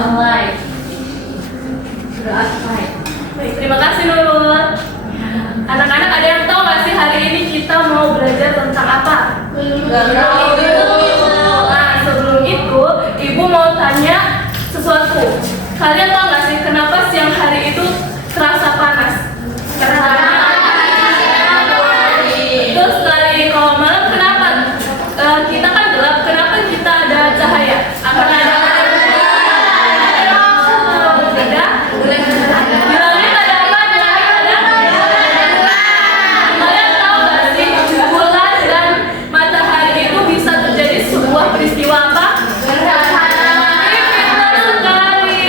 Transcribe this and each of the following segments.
online. Baik, terima kasih Nurul. Anak-anak ada yang tahu nggak sih hari ini kita mau belajar tentang apa? Nah, sebelum itu Ibu mau tanya sesuatu. Kalian tahu nggak sih kenapa siang hari itu terasa panas? Terus dari kalau malam kenapa? Kita kan gelap. Kenapa kita ada cahaya? Akan ada peristiwa apa? Gerhana. Pintar sekali.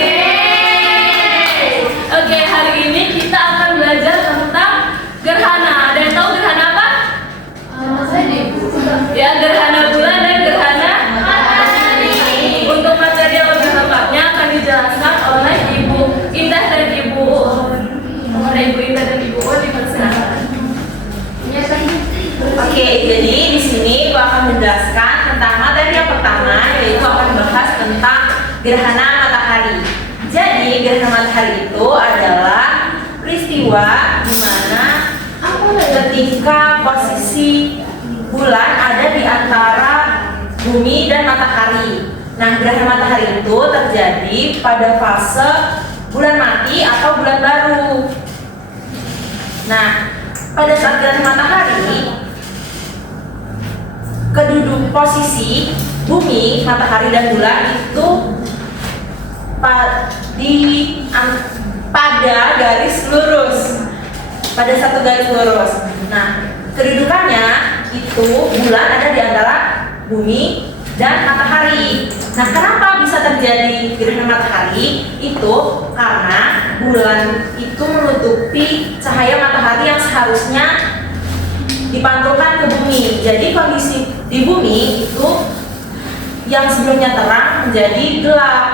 Oke, hari ini kita akan belajar tentang gerhana. Ada yang tahu gerhana apa? Ya, gerhana bulan dan gerhana matahari. Untuk materi yang lebih lengkapnya akan dijelaskan oleh Ibu Indah dan Ibu Ibu Indah dan Ibu dipersilakan. Oke, jadi di sini aku akan menjelaskan tentang materi yang pertama, yaitu akan membahas tentang gerhana matahari. Jadi gerhana matahari itu adalah peristiwa di mana ketika posisi bulan ada di antara bumi dan matahari. Nah, gerhana matahari itu terjadi pada fase bulan mati atau bulan baru. Nah, pada saat gerhana matahari, keduduk posisi bumi, matahari dan bulan itu pada garis lurus, pada satu garis lurus. Nah, kedudukannya itu bulan ada di antara bumi dan matahari. Nah, kenapa bisa terjadi gerhana matahari? Itu karena bulan itu menutupi cahaya matahari yang seharusnya dipantulkan ke bumi. Jadi kondisi di bumi itu yang sebelumnya terang menjadi gelap.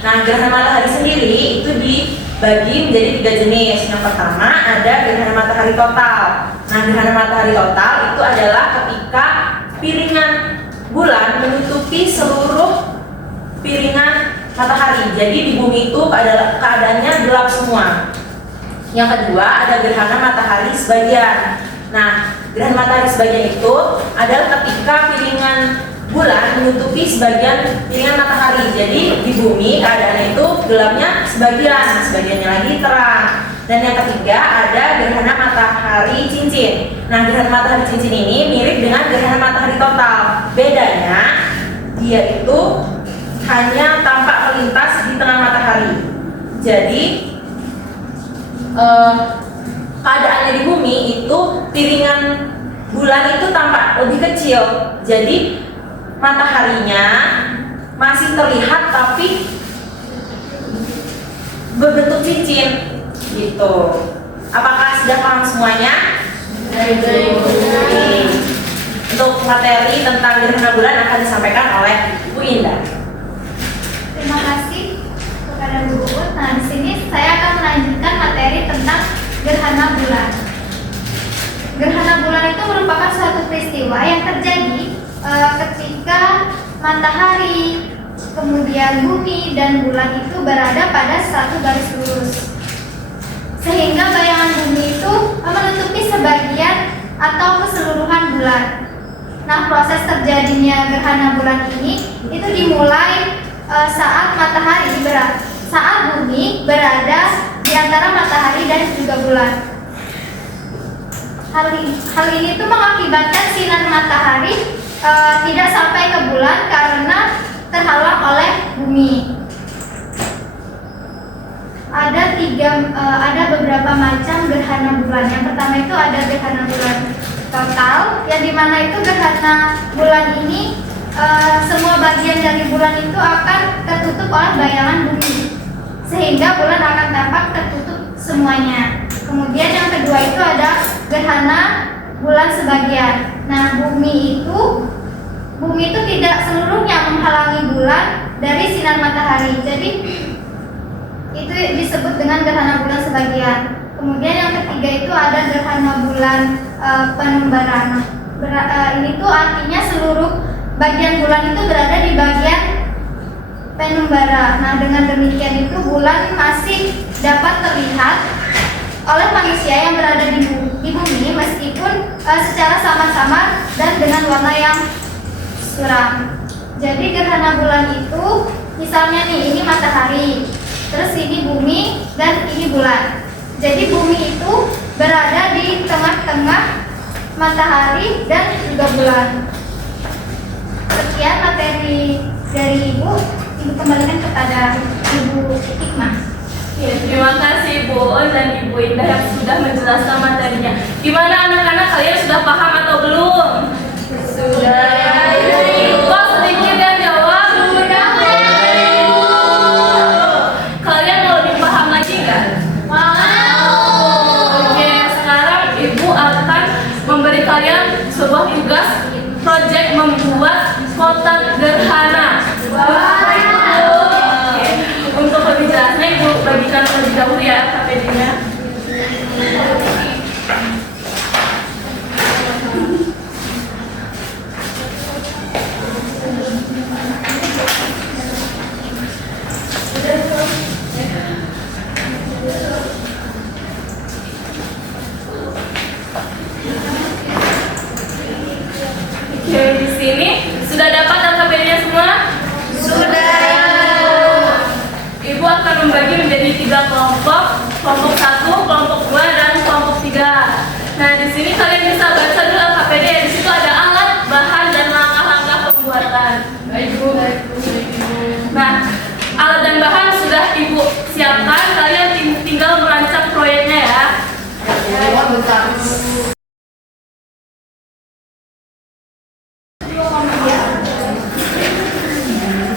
Nah, gerhana matahari sendiri itu dibagi menjadi 3 jenis. Yang pertama ada gerhana matahari total. Nah, gerhana matahari total itu adalah ketika piringan bulan menutupi seluruh piringan matahari. Jadi di bumi itu keadaannya gelap semua. Yang kedua ada gerhana matahari sebagian. Nah, gerhana matahari sebagian itu adalah ketika piringan bulan menutupi sebagian piringan matahari. Jadi di bumi keadaannya itu gelapnya sebagian, sebagiannya lagi terang. Dan yang ketiga ada gerhana matahari cincin. Nah, gerhana matahari cincin ini mirip dengan gerhana matahari total. Bedanya dia itu hanya tampak melintas di tengah matahari. Jadi keadaannya di bumi itu piringan bulan itu tampak lebih kecil. Jadi mataharinya masih terlihat tapi berbentuk cincin gitu. Apakah sudah paham semuanya? Untuk materi tentang gerhana bulan akan disampaikan oleh Bu Indah. Terima kasih kepada Bu Uut. Nah, di sini saya akan melanjutkan materi tentang gerhana bulan. Gerhana bulan itu merupakan suatu peristiwa yang terjadi ketika matahari, kemudian bumi dan bulan itu berada pada satu garis lurus, sehingga bayangan bumi itu menutupi sebagian atau keseluruhan bulan. Nah, proses terjadinya gerhana bulan ini itu dimulai saat bumi berada di antara matahari dan juga bulan. Hal ini tuh mengakibatkan sinar matahari tidak sampai ke bulan karena terhalang oleh bumi. Ada beberapa macam gerhana bulan. Yang pertama itu ada gerhana bulan total, yang dimana itu gerhana bulan ini semua bagian dari bulan itu akan tertutup oleh bayangan bumi, sehingga bulan akan tampak tertutup semuanya. Kemudian yang kedua itu ada gerhana bulan sebagian. Nah, bumi itu tidak seluruhnya menghalangi bulan dari sinar matahari. Jadi itu disebut dengan gerhana bulan sebagian. Kemudian yang ketiga itu ada gerhana bulan penembaran. Ini tuh artinya seluruh bagian bulan itu berada di bagian penumbra. Nah, dengan demikian itu bulan masih dapat terlihat oleh manusia yang berada di bumi meskipun secara samar-samar dan dengan warna yang suram. Jadi gerhana bulan itu misalnya nih, ini matahari, terus ini bumi dan ini bulan. Jadi bumi itu berada di tengah-tengah matahari dan juga bulan. Sekian materi dari Ibu kembalikan kepada Ibu Hikmah. Ya, terima kasih Ibu On dan Ibu Indah yang sudah menjelaskan materinya. Gimana anak-anak, kalian sudah paham atau belum? Sudah. Kok sedikit yang jawab? Sudah. Kalian mau lebih paham lagi nggak? Mau. Oke, sekarang Ibu akan memberi kalian sebuah tugas proyek membuat kotak gerhana. Untuk lebih jelasnya Ibu bagikan terlebih dahulu ya KPD-nya. Oke, di sini sudah dapat KPD-nya semua? Sudah. Ibu akan membagi menjadi 3 kelompok, kelompok 1, kelompok 2, dan kelompok 3. Nah, di sini kalian bisa baca dulu LKPD. Di situ ada alat, bahan, dan langkah-langkah pembuatan. Baik, Bu. Nah, alat dan bahan sudah Ibu siapkan. Kalian tinggal merancang proyeknya ya.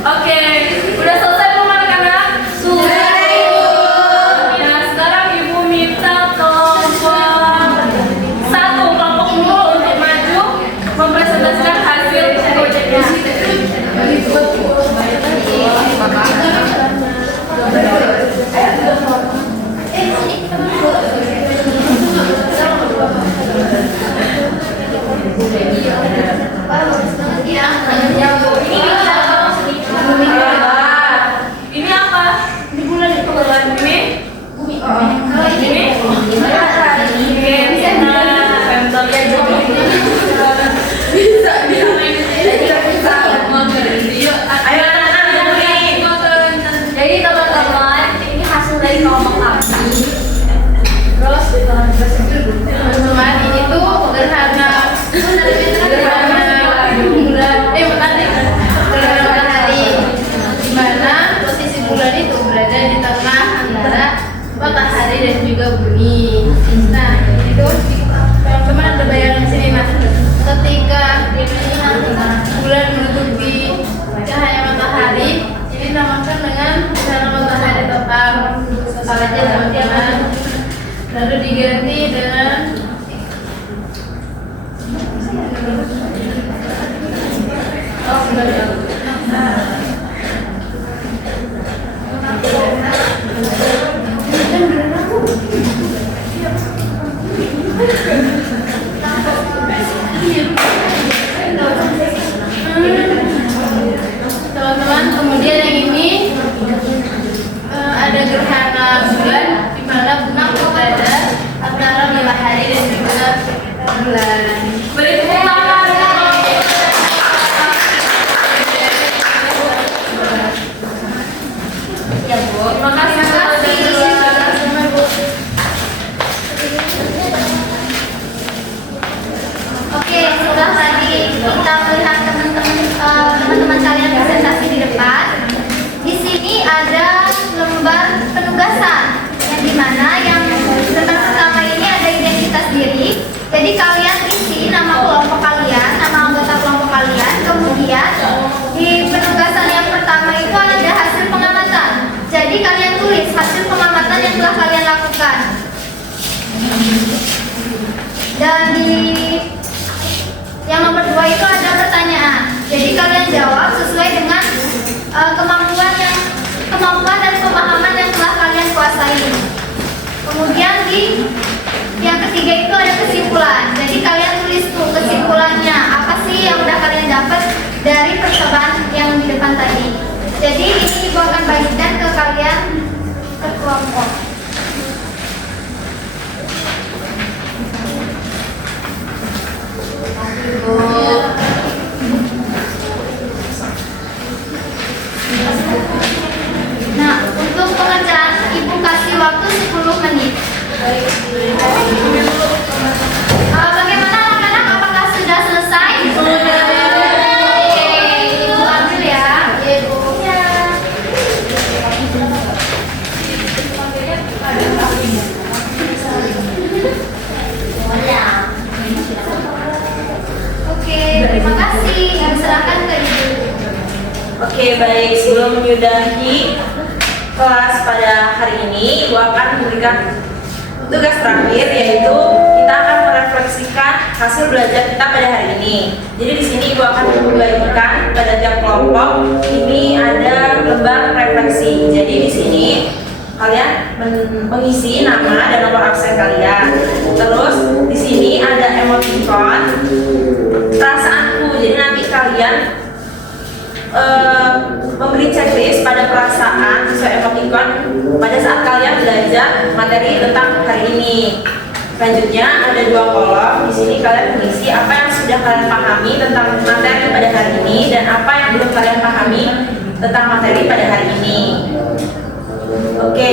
Oke, udah selesai belum anak-anak? Sudah. Nah, sekarang Ibu minta kelompok 1, kelompok 10 untuk maju mempresentasikan hasil proyeknya. Ini apa? Ini bulan itu bulan ini. Bumi. Kalau ini bisa jadi teman-teman, ini hasil dari kelompok kami. Terus teman-teman, ini tuh gerhana matahari, di mana posisi bulan itu berada di tengah antara matahari dan juga bumi. Nah, itu teman-teman ada bayangan sini, mas. Ketika bulan menutupi cahaya matahari, ini dinamakan dengan gerhana matahari total. Total aja teman-teman. Lalu diganti dengan teman-teman, kemudian yang ini ada gerhana bulan di mana bulan berada antara matahari dan juga bulan. Beri tepuk tangan. Ya, Bu. Terima kasih. Oke, sudah tadi kita melihat teman-teman kalian presentasi di depan. Di sini ada lembar penugasan yang dimana yang lembar pertama ini ada identitas diri. Jadi kalian isi nama kelompok kalian, nama anggota kelompok kalian. Kemudian di penugasan yang pertama itu ada hasil pengamatan. Jadi kalian tulis hasil pengamatan yang telah kalian lakukan. Dan di yang nomor 2 itu ada pertanyaan. Jadi kalian jawab sesuai dengan kemampuan dan pemahaman yang telah kalian kuasai. Kemudian di yang ketiga itu ada kesimpulan. Jadi kalian tulis tuh kesimpulannya apa sih yang udah kalian dapat dari percobaan yang di depan tadi. Jadi ini Bagaimana anak-anak? Apakah sudah selesai? Sudah. Ibu ambil ya. Ibu. Oke, terima kasih. Silakan ke Ibu. Oke, baik. Sebelum menyudahi kelas pada hari ini, Ibu akan memberikan tugas terakhir, yaitu kita akan merefleksikan hasil belajar kita pada hari ini. Jadi di sini Ibu akan membagikan pada tiap kelompok ini ada lembar refleksi. Jadi di sini kalian mengisi nama dan nomor absen kalian. Terus di sini ada emoticon perasaanku. Jadi nanti kalian memberi checklist pada perasaan sesuai emoticon pada saat kalian belajar materi tentang hari ini. Selanjutnya ada 2 kolom. Di sini kalian mengisi apa yang sudah kalian pahami tentang materi pada hari ini dan apa yang belum kalian pahami tentang materi pada hari ini. Oke,